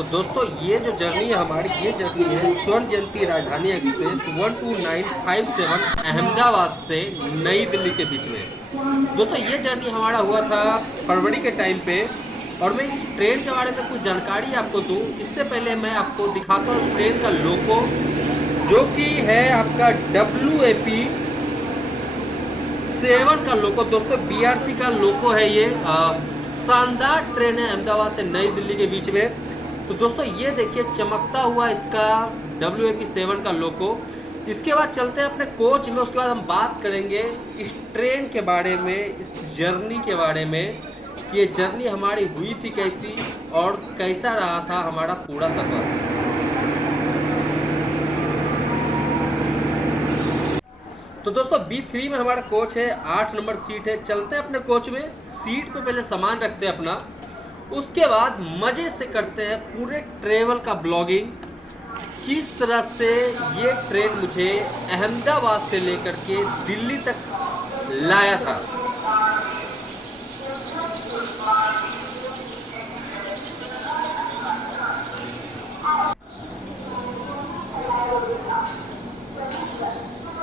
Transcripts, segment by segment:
तो दोस्तों ये जो जर्नी है हमारी, ये जर्नी है स्वर्ण जयंती राजधानी एक्सप्रेस 12957 अहमदाबाद से नई दिल्ली के बीच में। दोस्तों ये जर्नी हमारा हुआ था फरवरी के टाइम पे। और मैं इस ट्रेन के बारे में कुछ जानकारी आपको दूं, इससे पहले मैं आपको दिखाता हूँ ट्रेन का लोगो, जो कि है आपका WAP 7 का लोगो। दोस्तों BRC का लोगो है ये। शानदार ट्रेन है अहमदाबाद से नई दिल्ली के बीच में। तो दोस्तों ये देखिए चमकता हुआ इसका WAP 7 का लोगो। इसके बाद चलते हैं अपने कोच में, उसके बाद हम बात करेंगे इस ट्रेन के बारे में, इस जर्नी के बारे में कि ये जर्नी हमारी हुई थी कैसी और कैसा रहा था हमारा पूरा सफर। तो दोस्तों B3 में हमारा कोच है, 8 नंबर सीट है। चलते हैं अपने कोच में, सीट पे पहले सामान रखते हैं अपना, उसके बाद मजे से करते हैं पूरे ट्रेवल का ब्लॉगिंग, किस तरह से ये ट्रेन मुझे अहमदाबाद से लेकर के दिल्ली तक लाया था।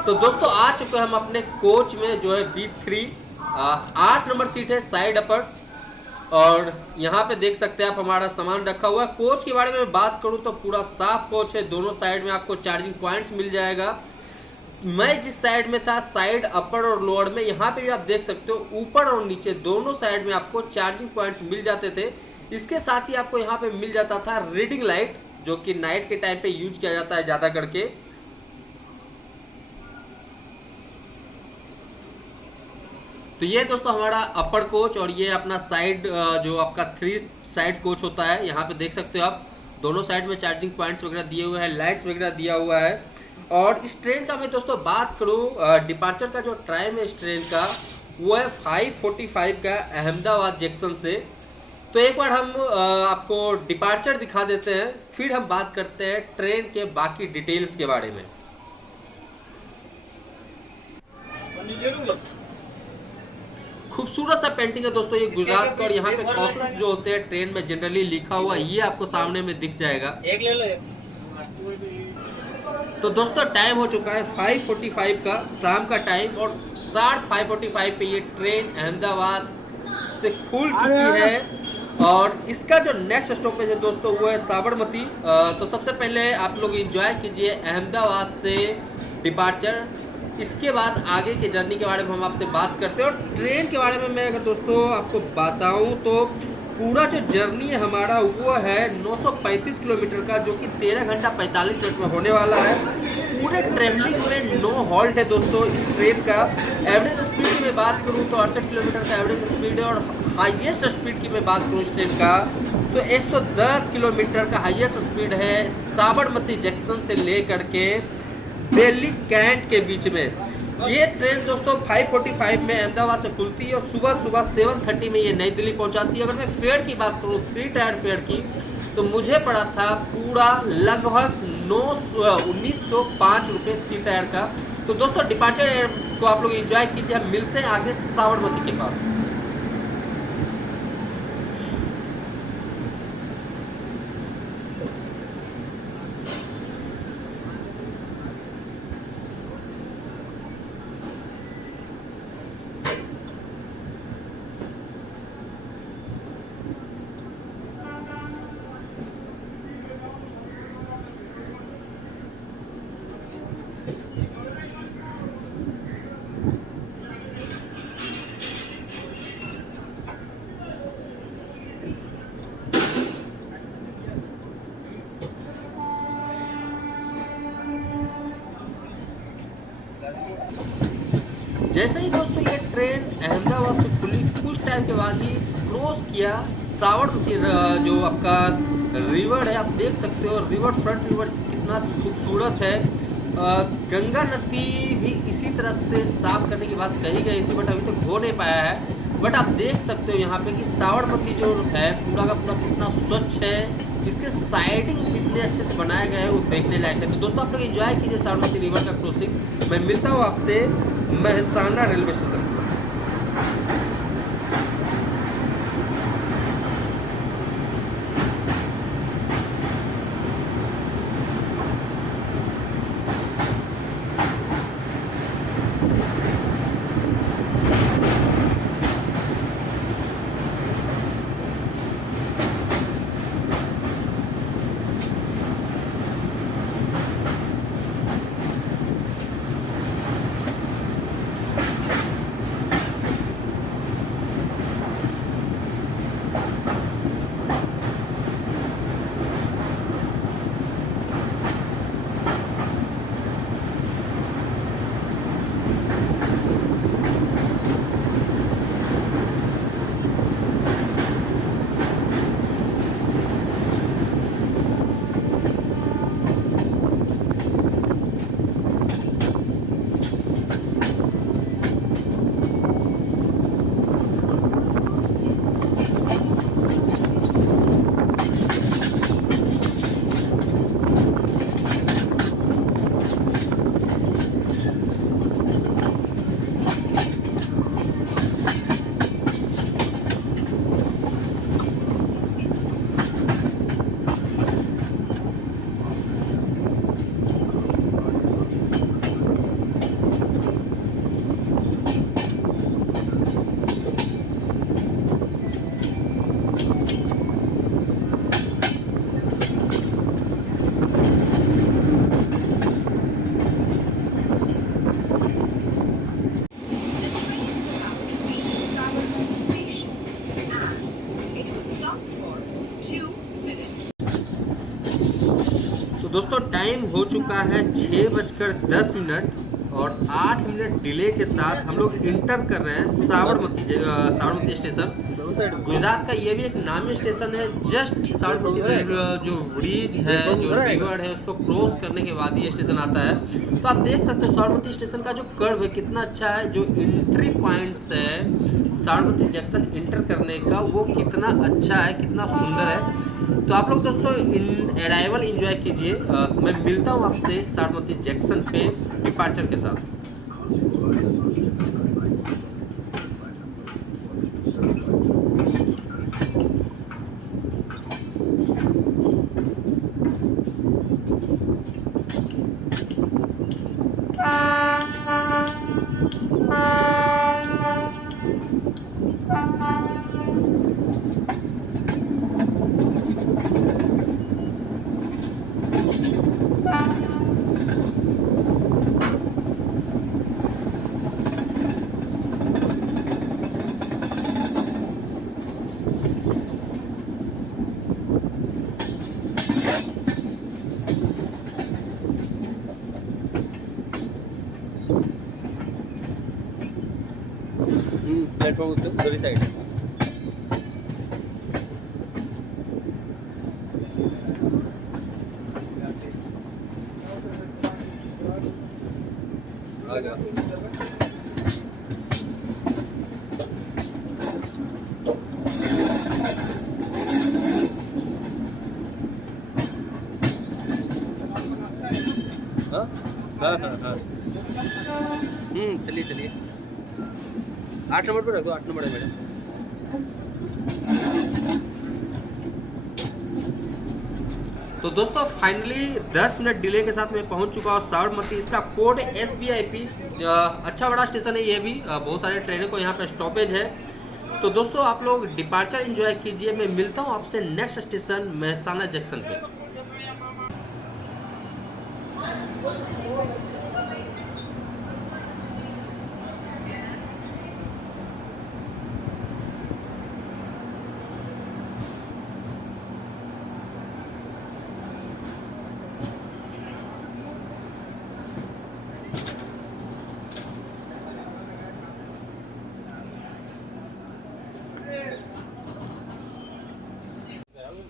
तो दोस्तों आ चुके हैं हम अपने कोच में, जो है B3, 8 नंबर सीट है, साइड अपर। और यहाँ पे देख सकते हैं आप हमारा सामान रखा हुआ है। कोच के बारे में बात करूँ तो पूरा साफ कोच है, दोनों साइड में आपको चार्जिंग पॉइंट्स मिल जाएगा। मैं जिस साइड में था, साइड अपर और लोअर में, यहाँ पे भी आप देख सकते हो ऊपर और नीचे दोनों साइड में आपको चार्जिंग पॉइंट्स मिल जाते थे। इसके साथ ही आपको यहाँ पे मिल जाता था रीडिंग लाइट, जो कि नाइट के टाइम पे यूज किया जाता है ज़्यादा करके। तो ये दोस्तों हमारा अपर कोच, और ये अपना साइड जो आपका 3 साइड कोच होता है। यहाँ पे देख सकते हो आप दोनों साइड में चार्जिंग पॉइंट्स वगैरह दिए हुए हैं, लाइट्स वगैरह दिया हुआ है। और इस ट्रेन का मैं दोस्तों बात करूँ, डिपार्चर का जो टाइम है इस ट्रेन का, वो है 5:45 का अहमदाबाद जंक्शन से। तो एक बार हम आपको डिपार्चर दिखा देते हैं, फिर हम बात करते हैं ट्रेन के बाकी डिटेल्स के बारे में। खूबसूरत सा पेंटिंग है दोस्तों ये गुजरात का। और यहाँ पे कॉस्ट्यूम जो होते हैं ट्रेन में जनरली लिखा हुआ, ये आपको सामने में दिख जाएगा। एक ले लो एक। तो दोस्तों टाइम हो चुका है 5:45 का शाम का टाइम, और 5:45 पे ये ट्रेन अहमदाबाद से खुल चुकी है। और इसका जो नेक्स्ट स्टॉपेज है दोस्तों, वो है साबरमती। तो सबसे पहले आप लोग एंजॉय कीजिए अहमदाबाद से डिपार्चर। इसके बाद आगे के जर्नी के बारे में हम आपसे बात करते हैं। और ट्रेन के बारे में मैं अगर दोस्तों आपको बताऊं तो पूरा जो जर्नी है हमारा, वो है 935 किलोमीटर का, जो कि 13 घंटा 45 मिनट में होने वाला है। पूरे ट्रेवलिंग में नो हॉल्ट है दोस्तों इस ट्रेन का। एवरेज स्पीड की मैं बात करूँ तो 68 किलोमीटर का एवरेज स्पीड है। और हाईएस्ट स्पीड की मैं बात करूँ इस ट्रेन का, तो 110 किलोमीटर का हाईएस्ट स्पीड है साबरमती जंक्शन से ले करके दिल्ली कैंट के बीच में। ये ट्रेन दोस्तों 5:45 में अहमदाबाद से खुलती है और सुबह सुबह 7:30 में ये नई दिल्ली पहुंचाती है। अगर मैं फेयर की बात करूँ 3 टायर फेयर की, तो मुझे पड़ा था पूरा लगभग 1905 रुपये 3 टायर का। तो दोस्तों डिपार्चर को आप लोग एंजॉय कीजिए, हम मिलते हैं आगे साबरमती के पास। जैसे ही दोस्तों ये ट्रेन अहमदाबाद से खुली, कुछ टाइम के बाद ही क्रॉस किया साबरमती जो आपका रिवर है। आप देख सकते हो रिवर फ्रंट रिवर कितना खूबसूरत है। गंगा नदी भी इसी तरह से साफ करने की बात कही गई थी, बट अभी तक हो नहीं पाया है। बट आप देख सकते हो यहाँ पे कि साबरमती जो है पूरा का पूरा कितना स्वच्छ है। इसके साइडिंग जितने अच्छे से बनाए गए हैं वो देखने लायक है। तो दोस्तों आप लोग एंजॉय कीजिए साबरमती रिवर का क्रॉसिंग। मैं मिलता हूँ आपसे मेहसाना रेलवे स्टेशन पर। टाइम हो चुका है 6:10 और 8 मिनट डिले के साथ हम लोग इंटर कर रहे हैं साबरमती स्टेशन। गुजरात का ये भी एक नामी स्टेशन है। जस्ट साबरमती जो ब्रिज है, जो रिवर है, उसको क्रॉस करने के बाद ये स्टेशन आता है। तो आप देख सकते हो साबरमती स्टेशन का जो कर्व है कितना अच्छा है, जो एंट्री पॉइंट्स है साबरमती जंक्शन इंटर करने का वो कितना अच्छा है, कितना सुंदर है। तो आप लोग दोस्तों अराइवल एंजॉय कीजिए। मैं मिलता हूँ आपसे साबरमती जंक्शन पे डिपार्चर के साथ। प्लेटफॉर्म उधर ही साइड है। आ गया। हाँ। चलिए 8 नंबर पे रख दो। 8 नंबर है मेरा। तो दोस्तों फाइनली 10 मिनट डिले के साथ मैं पहुंच चुका हूँ साबरमती। इसका कोड SBIP। अच्छा बड़ा स्टेशन है ये भी, बहुत सारे ट्रेनों को यहाँ पे स्टॉपेज है। तो दोस्तों आप लोग डिपार्चर एंजॉय कीजिए। मैं मिलता हूँ आपसे नेक्स्ट स्टेशन मेहसाना जंक्शन पे।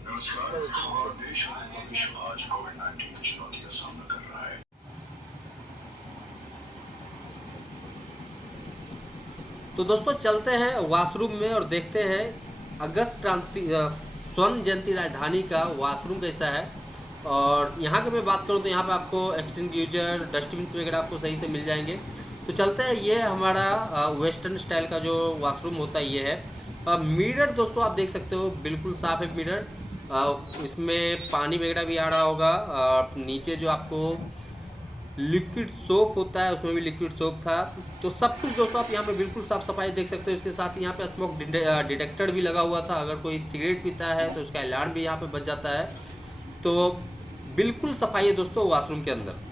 नमस्कार। हमारा देश और विश्व आज कोविड-19 की चुनौती का सामना कर रहा है। तो दोस्तों चलते हैं वॉशरूम में और देखते हैं अगस्त क्रांति स्वर्ण जयंती राजधानी का वॉशरूम कैसा है। और यहाँ की मैं बात करूँ तो यहाँ पे आपको एक्सटिंग्विशर, डस्टबिन वगैरह आपको सही से मिल जाएंगे। तो चलते हैं, ये हमारा वेस्टर्न स्टाइल का जो वॉशरूम होता है ये है। मिरर दोस्तों आप देख सकते हो बिल्कुल साफ है मिरर। इसमें पानी वगैरह भी आ रहा होगा। नीचे जो आपको लिक्विड सोप होता है उसमें भी लिक्विड सोप था। तो सब कुछ दोस्तों आप यहाँ पे बिल्कुल साफ सफाई देख सकते हो। इसके साथ यहाँ पे स्मोक डिटेक्टर भी लगा हुआ था। अगर कोई सिगरेट पीता है तो उसका अलार्म भी यहाँ पे बज जाता है। तो बिल्कुल सफाई है दोस्तों वॉशरूम के अंदर।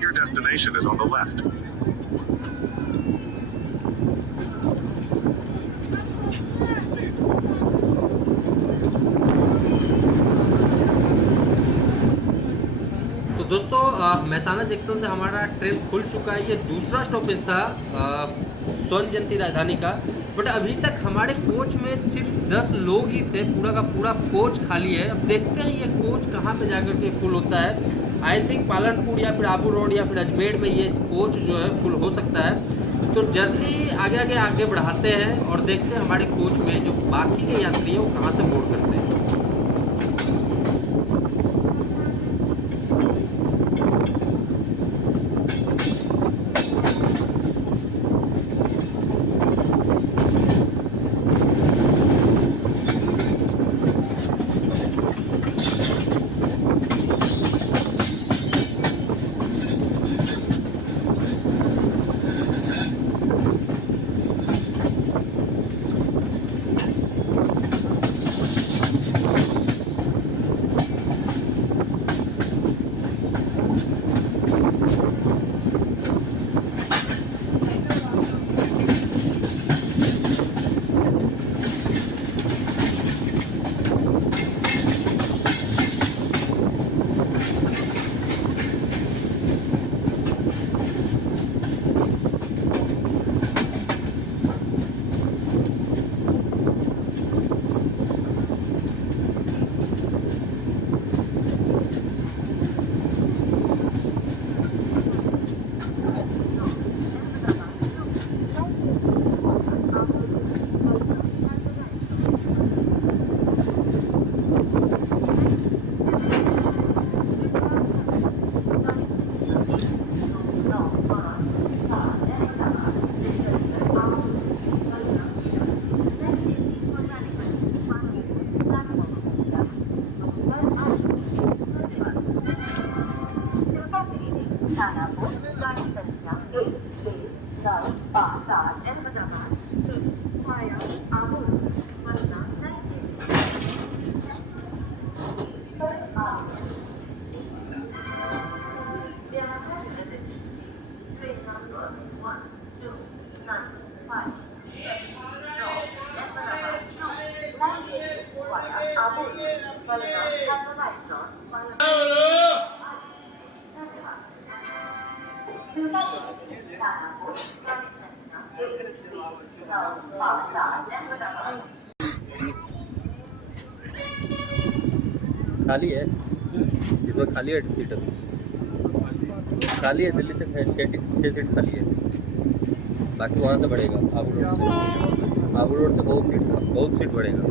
Your destination is on the left. तो दोस्तों महसाना जंक्शन से हमारा ट्रेन खुल चुका है। ये दूसरा स्टॉपेज था स्वर्ण जयंती राजधानी का। बट अभी तक हमारे कोच में सिर्फ 10 लोग ही थे, पूरा का पूरा कोच खाली है। अब देखते हैं ये कोच कहाँ पे जाकर के फुल होता है। आई थिंक पालनपुर या फिर आबू रोड या फिर अजमेर में ये कोच जो है फुल हो सकता है। तो जल्दी आगे बढ़ाते हैं और देखते हैं हमारे कोच में जो बाकी के यात्री हैं वो कहाँ से बोर्ड करते हैं। खाली है, इसमें खाली है सीट, अभी खाली है। दिल्ली तक है 6 सीट खाली है, बाकी वहाँ से बढ़ेगा। आबू रोड से बहुत सीट बढ़ेगा।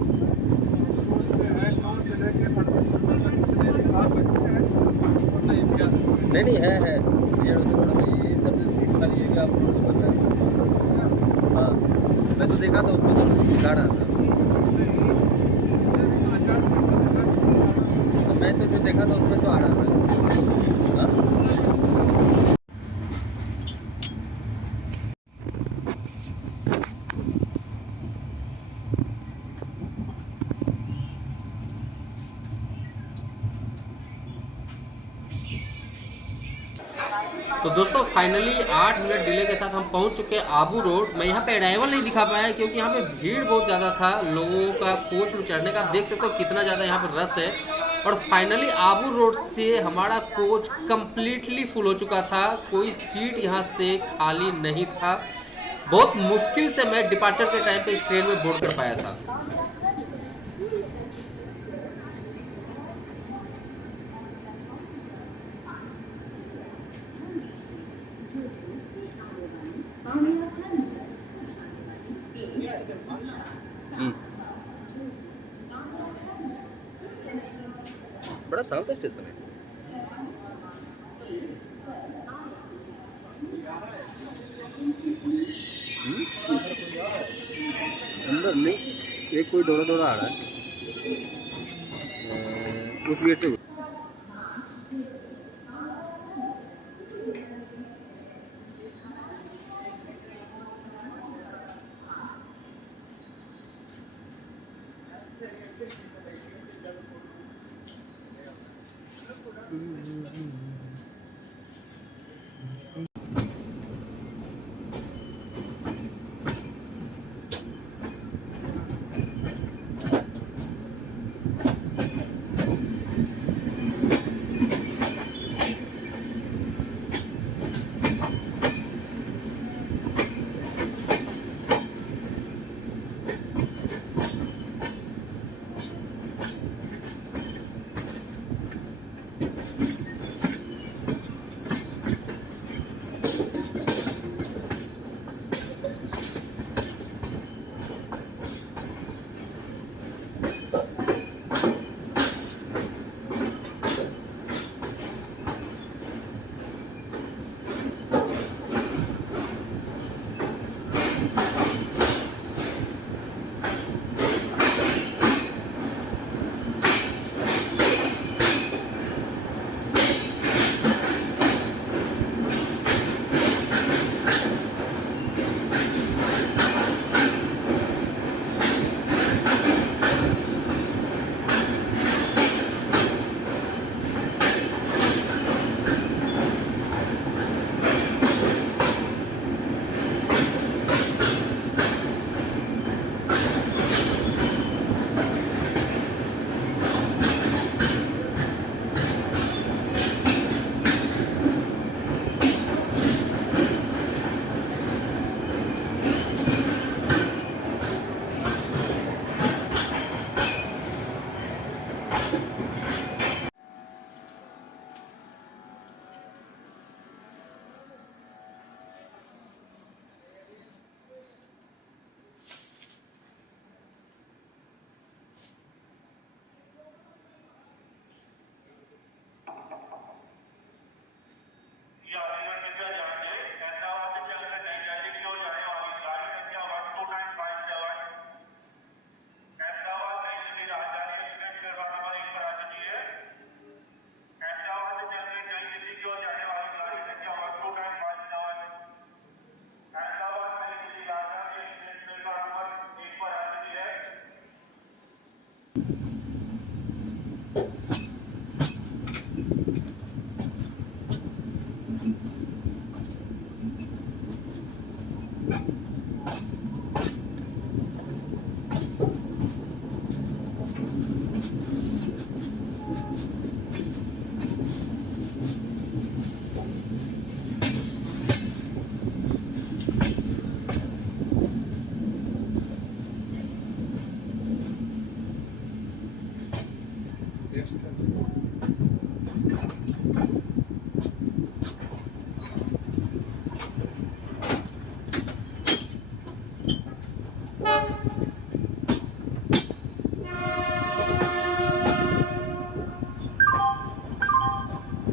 नहीं है ये थोड़ा सा ये सब सीट खाली है कि आबू रोड से बढ़ रहा है। हाँ, मैं तो देखा था उसको तो दिखा रहा था। मैं तो जो देखा था उसमें तो आ रहा था। हाँ? तो दोस्तों फाइनली 8 मिनट डिले के साथ हम पहुंच चुके हैं आबू रोड। मैं यहाँ पे अराइवल नहीं दिखा पाया क्योंकि यहाँ पे भीड़ बहुत ज़्यादा था लोगों का कोच में चढ़ने का। आप देख सकते हो कितना ज़्यादा यहाँ पर रश है। और फाइनली आबू रोड से हमारा कोच कम्प्लीटली फुल हो चुका था, कोई सीट यहाँ से खाली नहीं था। बहुत मुश्किल से मैं डिपार्चर के टाइम पे इस ट्रेन में बोर्ड कर पाया था। बड़ा शांत स्टेशन है। अंदर नहीं, एक कोई दौड़ा दौड़ा आ रहा है उस गेट से।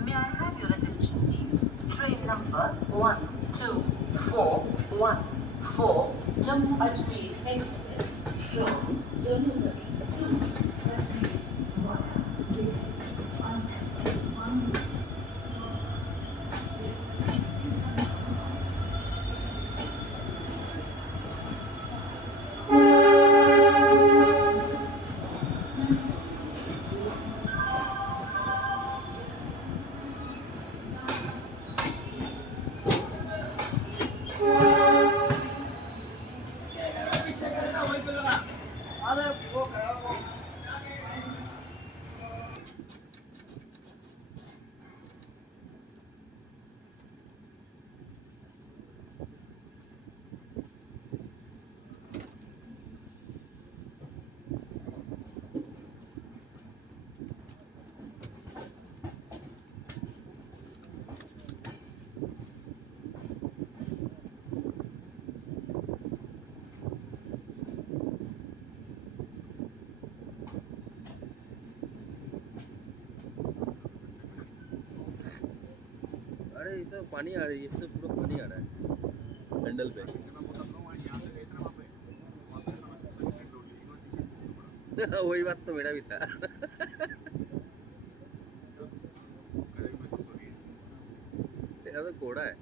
May I have your attention, please? Train number 1214 Jammu Ajmer Express from Jammu. पानी आ रही है, इससे पूरा पानी आ रहा है हैंडल पे। वही बात तो मेरा भी था। यहाँ तो कोड़ा है।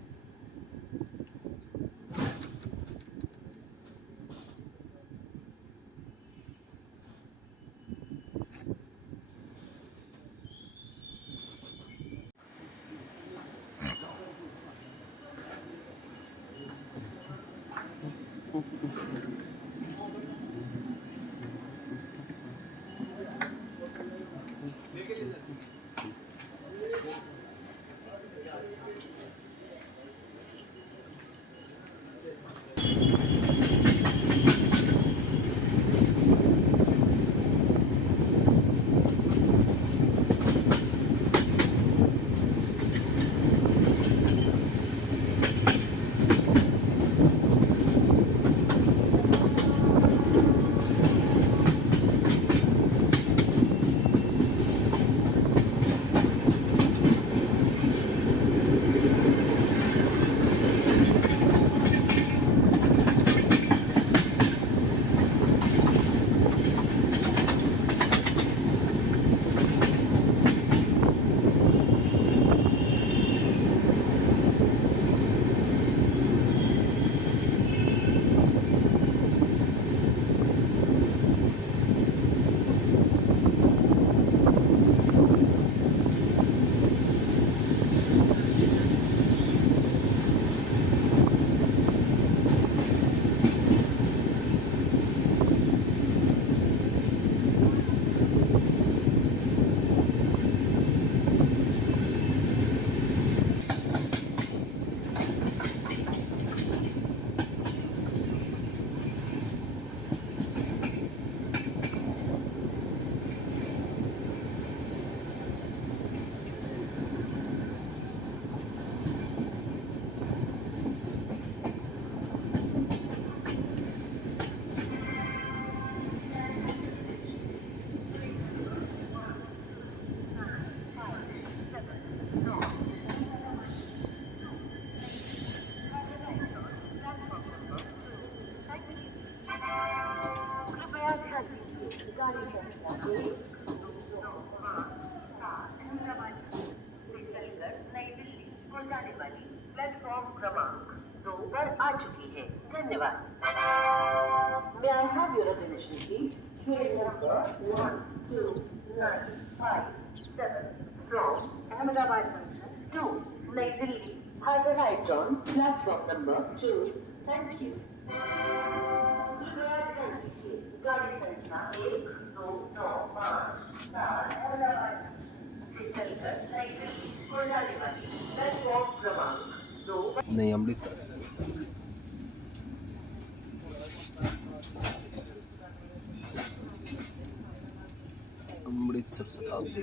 कृपया ध्यान दीजिए गाड़ी संख्या 1, 2, 5, 7 से चलकर नई दिल्ली को जाने वाली प्लेटफॉर्म क्रमांक 2 पर आ चुकी है। धन्यवाद। May I have your attention please? Train number 1295 from Ahmedabad Junction to Nai Delhi has arrived on platform number 2. Thank you. कृपया ध्यान दीजिए गाड़ी संख्या 1, 2, 9, 5, 7 अहमदाबाद से चलकर नई दिल्ली को जाने वाली प्लेटफॉर्म क्रमांक 2 नहीं, अमृतसर। अमृतसर शताब्दी।